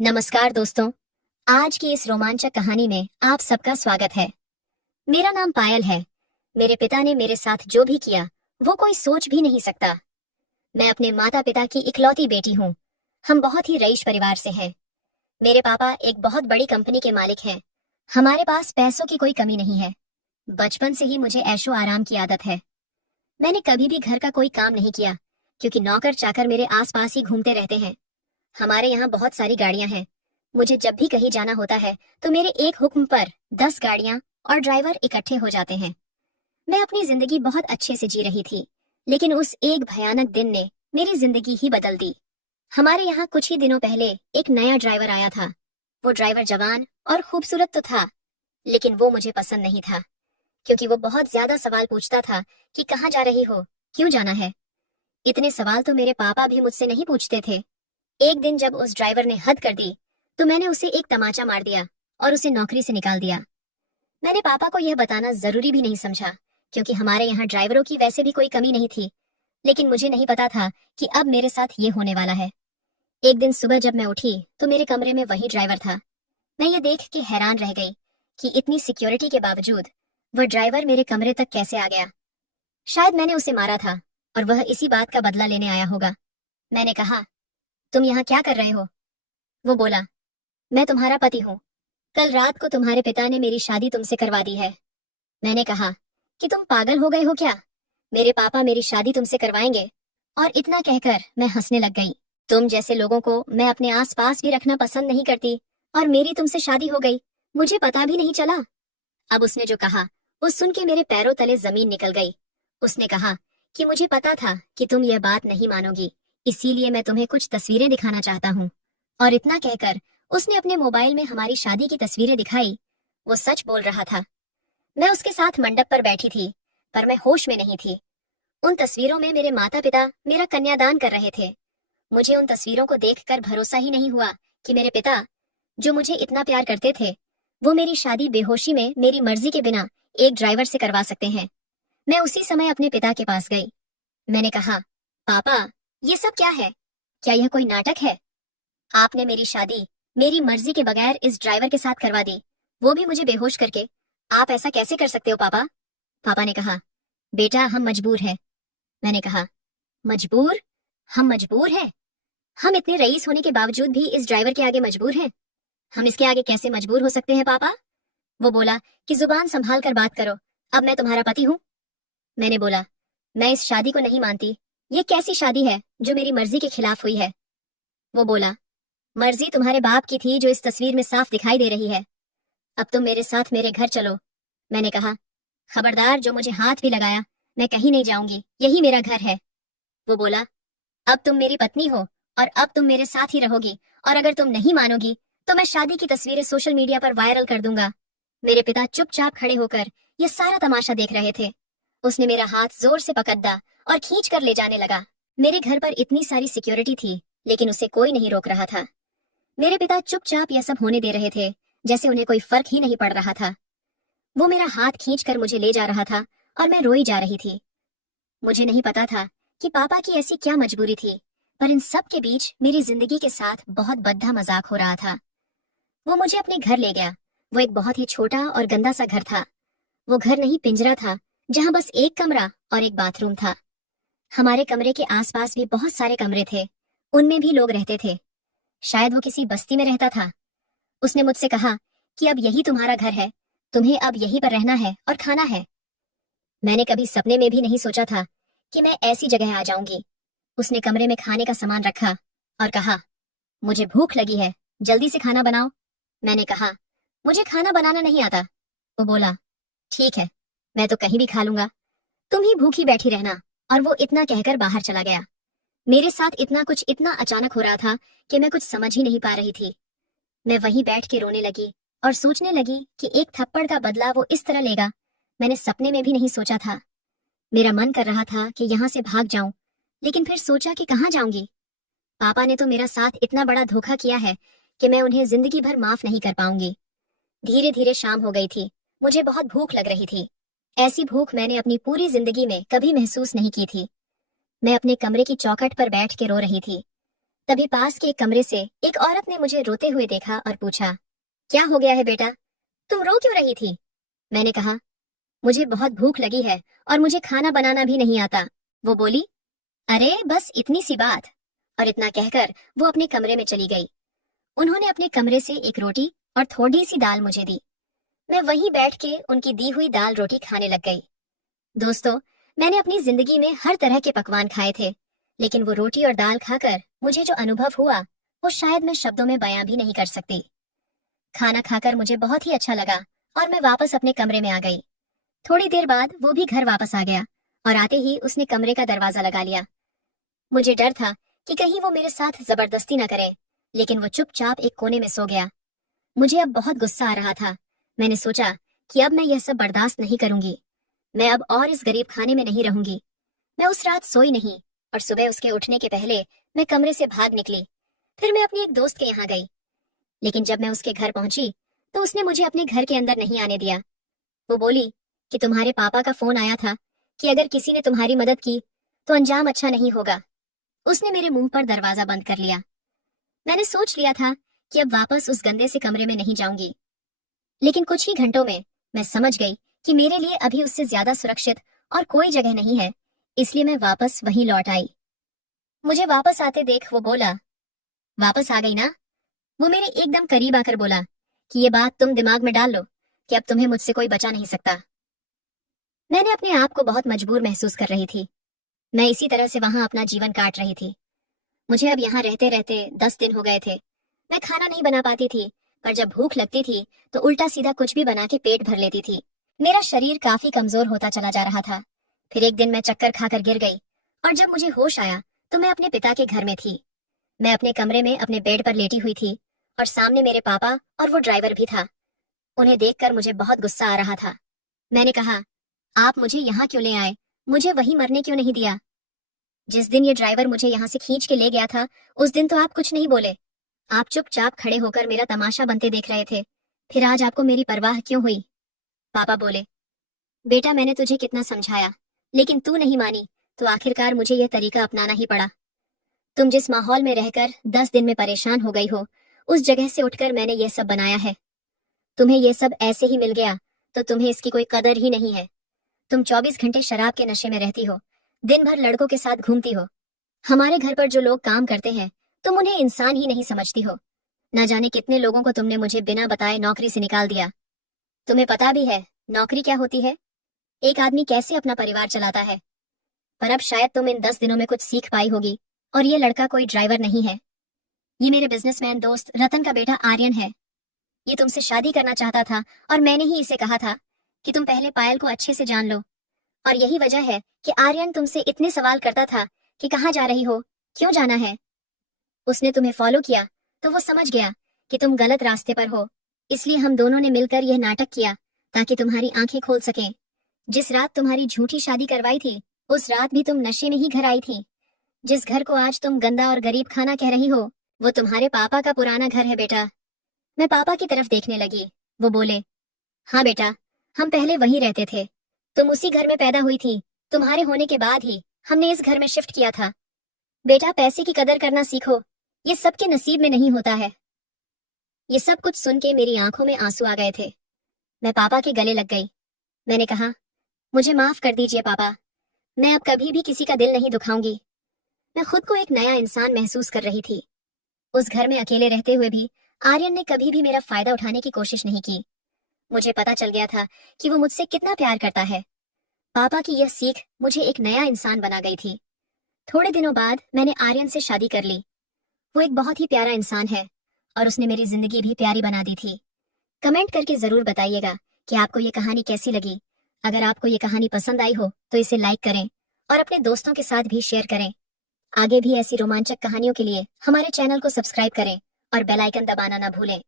नमस्कार दोस्तों। आज की इस रोमांचक कहानी में आप सबका स्वागत है। मेरा नाम पायल है। मेरे पिता ने मेरे साथ जो भी किया वो कोई सोच भी नहीं सकता। मैं अपने माता पिता की इकलौती बेटी हूँ। हम बहुत ही रईस परिवार से हैं। मेरे पापा एक बहुत बड़ी कंपनी के मालिक हैं। हमारे पास पैसों की कोई कमी नहीं है। बचपन से ही मुझे ऐशो आराम की आदत है। मैंने कभी भी घर का कोई काम नहीं किया, क्योंकि नौकर चाकर मेरे आसपास ही घूमते रहते हैं। हमारे यहाँ बहुत सारी गाड़ियां हैं। मुझे जब भी कहीं जाना होता है तो मेरे एक हुक्म पर 10 गाड़ियां और ड्राइवर इकट्ठे हो जाते हैं। मैं अपनी जिंदगी बहुत अच्छे से जी रही थी, लेकिन उस एक भयानक दिन ने मेरी जिंदगी ही बदल दी। हमारे यहाँ कुछ ही दिनों पहले एक नया ड्राइवर आया था। वो ड्राइवर जवान और खूबसूरत तो था, लेकिन वो मुझे पसंद नहीं था, क्योंकि वो बहुत ज्यादा सवाल पूछता था कि कहाँ जा रही हो, क्यों जाना है। इतने सवाल तो मेरे पापा भी मुझसे नहीं पूछते थे। एक दिन जब उस ड्राइवर ने हद कर दी तो मैंने उसे एक तमाचा मार दिया और उसे नौकरी से निकाल दिया। मैंने पापा को यह बताना जरूरी भी नहीं समझा, क्योंकि हमारे यहाँ ड्राइवरों की वैसे भी कोई कमी नहीं थी। लेकिन मुझे नहीं पता था कि अब मेरे साथ ये होने वाला है। एक दिन सुबह जब मैं उठी तो मेरे कमरे में वही ड्राइवर था। मैं ये देख के हैरान रह गई कि इतनी सिक्योरिटी के बावजूद वह ड्राइवर मेरे कमरे तक कैसे आ गया। शायद मैंने उसे मारा था और वह इसी बात का बदला लेने आया होगा। मैंने कहा, तुम यहाँ क्या कर रहे हो? वो बोला, मैं तुम्हारा पति हूँ। कल रात को तुम्हारे पिता ने मेरी शादी तुमसे करवा दी है। मैंने कहा कि तुम पागल हो गए हो क्या? मेरे पापा मेरी शादी तुमसे करवाएंगे? और इतना कहकर मैं हंसने लग गई। तुम जैसे लोगों को मैं अपने आस पास भी रखना पसंद नहीं करती, और मेरी तुमसे शादी हो गई, मुझे पता भी नहीं चला। अब उसने जो कहा वो सुन के मेरे पैरों तले जमीन निकल गई। उसने कहा कि मुझे पता था कि तुम यह बात नहीं मानोगी, इसीलिए मैं तुम्हें कुछ तस्वीरें दिखाना चाहता हूँ। और इतना कहकर उसने अपने मोबाइल में हमारी शादी की तस्वीरें दिखाई। वो सच बोल रहा था। मैं उसके साथ मंडप पर बैठी थी, पर मैं होश में नहीं थी। उन तस्वीरों में मेरे माता पिता मेरा कन्यादान कर रहे थे। मुझे उन तस्वीरों को देखकर भरोसा ही नहीं हुआ कि मेरे पिता, जो मुझे इतना प्यार करते थे, वो मेरी शादी बेहोशी में मेरी मर्जी के बिना एक ड्राइवर से करवा सकते हैं। मैं उसी समय अपने पिता के पास गई। मैंने कहा, पापा, ये सब क्या है? क्या यह कोई नाटक है? आपने मेरी शादी मेरी मर्जी के बगैर इस ड्राइवर के साथ करवा दी, वो भी मुझे बेहोश करके। आप ऐसा कैसे कर सकते हो पापा? पापा ने कहा, बेटा, हम मजबूर हैं। मैंने कहा, मजबूर? हम मजबूर हैं? हम इतने रईस होने के बावजूद भी इस ड्राइवर के आगे मजबूर हैं? हम इसके आगे कैसे मजबूर हो सकते हैं पापा? वो बोला कि जुबान संभाल कर बात करो, अब मैं तुम्हारा पति हूँ। मैंने बोला, मैं इस शादी को नहीं मानती। ये कैसी शादी है जो मेरी मर्जी के खिलाफ हुई है? वो बोला, मर्जी तुम्हारे बाप की थी जो इस तस्वीर में साफ दिखाई दे रही है। अब तुम मेरे साथ मेरे घर चलो। मैंने कहा, खबरदार, जो मुझे हाथ भी लगाया, मैं कहीं नहीं जाऊंगी, यही मेरा घर है। वो बोला, अब तुम मेरी पत्नी हो और अब तुम मेरे साथ ही रहोगी, और अगर तुम नहीं मानोगी तो मैं शादी की तस्वीरें सोशल मीडिया पर वायरल कर दूंगा। मेरे पिता चुपचाप खड़े होकर ये सारा तमाशा देख रहे थे। उसने मेरा हाथ जोर से पकड़ा और खींच कर ले जाने लगा। मेरे घर पर इतनी सारी सिक्योरिटी थी, लेकिन उसे कोई नहीं रोक रहा था। मेरे पिता चुपचाप यह सब होने दे रहे थे, जैसे उन्हें कोई फर्क ही नहीं पड़ रहा था। वो मेरा हाथ खींचकर मुझे ले जा रहा था और मैं रोई जा रही थी। मुझे नहीं पता था कि पापा की ऐसी क्या मजबूरी थी, पर इन सब के बीच मेरी जिंदगी के साथ बहुत भद्दा मजाक हो रहा था। वो मुझे अपने घर ले गया। वो एक बहुत ही छोटा और गंदा सा घर था। वो घर नहीं, पिंजरा था, जहाँ बस एक कमरा और एक बाथरूम था। हमारे कमरे के आसपास भी बहुत सारे कमरे थे, उनमें भी लोग रहते थे। शायद वो किसी बस्ती में रहता था। उसने मुझसे कहा कि अब यही तुम्हारा घर है, तुम्हें अब यहीं पर रहना है और खाना है। मैंने कभी सपने में भी नहीं सोचा था कि मैं ऐसी जगह आ जाऊंगी। उसने कमरे में खाने का सामान रखा और कहा, मुझे भूख लगी है, जल्दी से खाना बनाओ। मैंने कहा, मुझे खाना बनाना नहीं आता। वो बोला, ठीक है, मैं तो कहीं भी खा लूंगा, तुम ही भूखी बैठी रहना। और वो इतना कहकर बाहर चला गया। मेरे साथ इतना कुछ इतना अचानक हो रहा था कि मैं कुछ समझ ही नहीं पा रही थी। मैं वहीं बैठ के रोने लगी और सोचने लगी कि एक थप्पड़ का बदला वो इस तरह लेगा, मैंने सपने में भी नहीं सोचा था। मेरा मन कर रहा था कि यहाँ से भाग जाऊं, लेकिन फिर सोचा कि कहाँ जाऊंगी। पापा ने तो मेरा साथ इतना बड़ा धोखा किया है कि मैं उन्हें जिंदगी भर माफ नहीं कर पाऊंगी। धीरे धीरे शाम हो गई थी। मुझे बहुत भूख लग रही थी। ऐसी भूख मैंने अपनी पूरी जिंदगी में कभी महसूस नहीं की थी। मैं अपने कमरे की चौखट पर बैठ के रो रही थी। तभी पास के एक कमरे से एक औरत ने मुझे रोते हुए देखा और पूछा, क्या हो गया है बेटा, तुम रो क्यों रही थी? मैंने कहा, मुझे बहुत भूख लगी है और मुझे खाना बनाना भी नहीं आता। वो बोली, अरे बस इतनी सी बात। और इतना कहकर वो अपने कमरे में चली गई। उन्होंने अपने कमरे से एक रोटी और थोड़ी सी दाल मुझे दी। मैं वहीं बैठ के उनकी दी हुई दाल रोटी खाने लग गई। दोस्तों, मैंने अपनी जिंदगी में हर तरह के पकवान खाए थे, लेकिन वो रोटी और दाल खाकर मुझे जो अनुभव हुआ वो शायद मैं शब्दों में बयां भी नहीं कर सकती। खाना खाकर मुझे बहुत ही अच्छा लगा और मैं वापस अपने कमरे में आ गई। थोड़ी देर बाद वो भी घर वापस आ गया और आते ही उसने कमरे का दरवाजा लगा लिया। मुझे डर था कि कहीं वो मेरे साथ जबरदस्ती न करे, लेकिन वो चुपचाप एक कोने में सो गया। मुझे अब बहुत गुस्सा आ रहा था। मैंने सोचा कि अब मैं यह सब बर्दाश्त नहीं करूंगी। मैं अब और इस गरीब खाने में नहीं रहूंगी। मैं उस रात सोई नहीं और सुबह उसके उठने के पहले मैं कमरे से भाग निकली। फिर मैं अपनी एक दोस्त के यहाँ गई, लेकिन जब मैं उसके घर पहुंची तो उसने मुझे अपने घर के अंदर नहीं आने दिया। वो बोली कि तुम्हारे पापा का फोन आया था कि अगर किसी ने तुम्हारी मदद की तो अंजाम अच्छा नहीं होगा। उसने मेरे मुंह पर दरवाजा बंद कर लिया। मैंने सोच लिया था कि अब वापस उस गंदे से कमरे में नहीं जाऊंगी, लेकिन कुछ ही घंटों में मैं समझ गई कि मेरे लिए अभी उससे ज्यादा सुरक्षित और कोई जगह नहीं है, इसलिए मैं वापस वहीं लौट आई। मुझे वापस आते देख वो बोला, वापस आ गई ना? वो मेरे एकदम करीब आकर बोला कि ये बात तुम दिमाग में डाल लो कि अब तुम्हें मुझसे कोई बचा नहीं सकता। मैंने अपने आप को बहुत मजबूर महसूस कर रही थी। मैं इसी तरह से वहां अपना जीवन काट रही थी। मुझे अब यहाँ रहते रहते 10 दिन हो गए थे। मैं खाना नहीं बना पाती थी, पर जब भूख लगती थी तो उल्टा सीधा कुछ भी बना के पेट भर लेती थी। मेरा शरीर काफी कमजोर होता चला जा रहा था। फिर एक दिन मैं चक्कर खाकर गिर गई और जब मुझे होश आया तो मैं अपने पिता के घर में थी। मैं अपने कमरे में अपने बेड पर लेटी हुई थी और सामने मेरे पापा और वो ड्राइवर भी था। उन्हें देखकर मुझे बहुत गुस्सा आ रहा था। मैंने कहा, आप मुझे यहाँ क्यों ले आए? मुझे वहीं मरने क्यों नहीं दिया? जिस दिन ये ड्राइवर मुझे यहाँ से खींच के ले गया था उस दिन तो आप कुछ नहीं बोले। आप चुपचाप खड़े होकर मेरा तमाशा बनते देख रहे थे। फिर आज आपको मेरी परवाह क्यों हुई? पापा बोले, बेटा मैंने तुझे कितना समझाया, लेकिन तू नहीं मानी, तो आखिरकार मुझे यह तरीका अपनाना ही पड़ा। तुम जिस माहौल में रहकर 10 दिन में परेशान हो गई हो, उस जगह से उठकर मैंने यह सब बनाया है। तुम्हें यह सब ऐसे ही मिल गया तो तुम्हें इसकी कोई कदर ही नहीं है। तुम 24 घंटे शराब के नशे में रहती हो, दिन भर लड़कों के साथ घूमती हो। हमारे घर पर जो लोग काम करते हैं तुम उन्हें इंसान ही नहीं समझती हो। न जाने कितने लोगों को तुमने मुझे बिना बताए नौकरी से निकाल दिया। तुम्हें पता भी है नौकरी क्या होती है, एक आदमी कैसे अपना परिवार चलाता है। पर अब शायद तुम इन 10 दिनों में कुछ सीख पाई होगी। और ये लड़का कोई ड्राइवर नहीं है, ये मेरे बिजनेसमैन दोस्त रतन का बेटा आर्यन है। ये तुमसे शादी करना चाहता था और मैंने ही इसे कहा था कि तुम पहले पायल को अच्छे से जान लो। और यही वजह है कि आर्यन तुमसे इतने सवाल करता था कि कहाँ जा रही हो, क्यों जाना है। उसने तुम्हें फॉलो किया तो वो समझ गया कि तुम गलत रास्ते पर हो, इसलिए हम दोनों ने मिलकर यह नाटक किया ताकि तुम्हारी आंखें खोल सके। जिस रात तुम्हारी झूठी शादी करवाई थी उस रात भी तुम नशे में ही घर आई थी। जिस घर को आज तुम गंदा और गरीब खाना कह रही हो वो तुम्हारे पापा का पुराना घर है बेटा। मैं पापा की तरफ देखने लगी। वो बोले, हाँ बेटा, हम पहले वहीं रहते थे, तुम उसी घर में पैदा हुई थी। तुम्हारे होने के बाद ही हमने इस घर में शिफ्ट किया था। बेटा पैसे की कदर करना सीखो, ये सबके नसीब में नहीं होता है। ये सब कुछ सुन के मेरी आंखों में आंसू आ गए थे। मैं पापा के गले लग गई। मैंने कहा, मुझे माफ कर दीजिए पापा, मैं अब कभी भी किसी का दिल नहीं दुखाऊंगी। मैं खुद को एक नया इंसान महसूस कर रही थी। उस घर में अकेले रहते हुए भी आर्यन ने कभी भी मेरा फायदा उठाने की कोशिश नहीं की। मुझे पता चल गया था कि वो मुझसे कितना प्यार करता है। पापा की यह सीख मुझे एक नया इंसान बना गई थी। थोड़े दिनों बाद मैंने आर्यन से शादी कर ली। वो एक बहुत ही प्यारा इंसान है और उसने मेरी जिंदगी भी प्यारी बना दी थी। कमेंट करके जरूर बताइएगा कि आपको ये कहानी कैसी लगी। अगर आपको ये कहानी पसंद आई हो तो इसे लाइक करें और अपने दोस्तों के साथ भी शेयर करें। आगे भी ऐसी रोमांचक कहानियों के लिए हमारे चैनल को सब्सक्राइब करें और बेल आइकन दबाना ना भूलें।